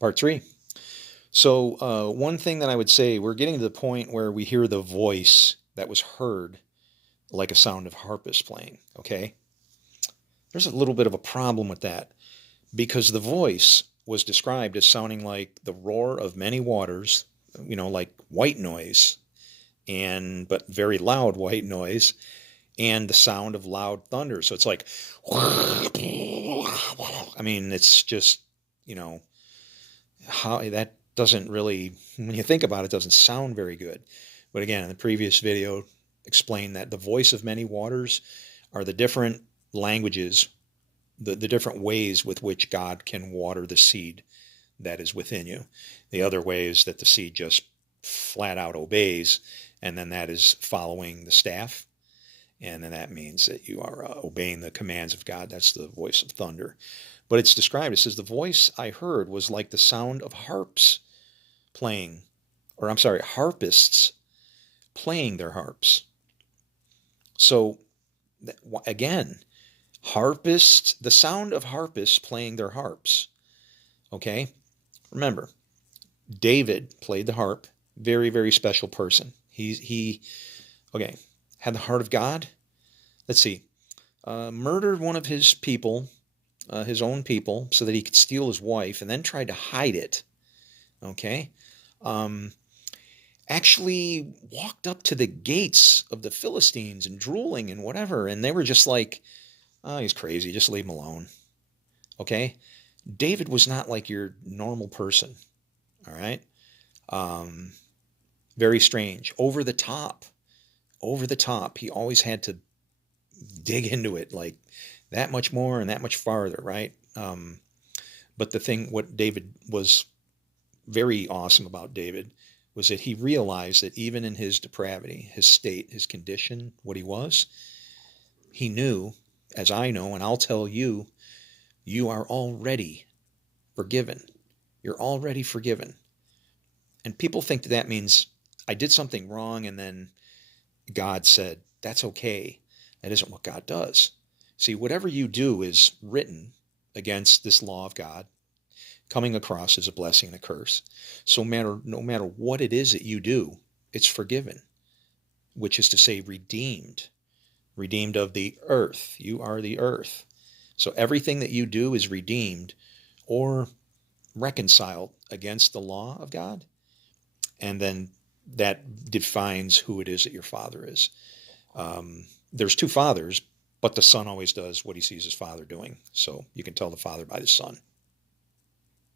Part three. So, one thing that I would say, we're getting to the point where we hear the voice that was heard like a sound of harpists playing, okay? There's a little bit of a problem with that because the voice was described as sounding like the roar of many waters, like white noise, but very loud white noise, and the sound of loud thunder. So it's like, I mean, it's just, you know, how that doesn't really, when you think about it, doesn't sound very good. But again, in the previous video, explained that the voice of many waters are the different languages, the different ways with which God can water the seed that is within you. The other way is that the seed just flat out obeys, and then that is following the staff. And then that means that you are obeying the commands of God. That's the voice of thunder. But it's described, it says, the voice I heard was like the sound of harps playing, or I'm sorry, harpists playing their harps. So again, harpists, the sound of harpists playing their harps. Okay? Remember, David played the harp, very, very special person. He okay, had the heart of God. Let's see, murdered one of his people, his own people, so that he could steal his wife, and then tried to hide it. Okay, actually walked up to the gates of the Philistines and drooling and whatever, and they were just like, "Oh, he's crazy. Just leave him alone." Okay, David was not like your normal person. All right, very strange, over the top. Over the top. He always had to dig into it like that much more and that much farther, right? But what David was very awesome about David was that he realized that even in his depravity, his state, his condition, what he was, he knew, as I know, and I'll tell you, you are already forgiven. You're already forgiven. And people think that means I did something wrong and then God said, that's okay. That isn't what God does. See, whatever you do is written against this law of God, coming across as a blessing and a curse. So no matter what it is that you do, it's forgiven, which is to say redeemed, redeemed of the earth. You are the earth. So everything that you do is redeemed or reconciled against the law of God. And then that defines who it is that your father is. There's two fathers, but the son always does what he sees his father doing. So you can tell the father by the son.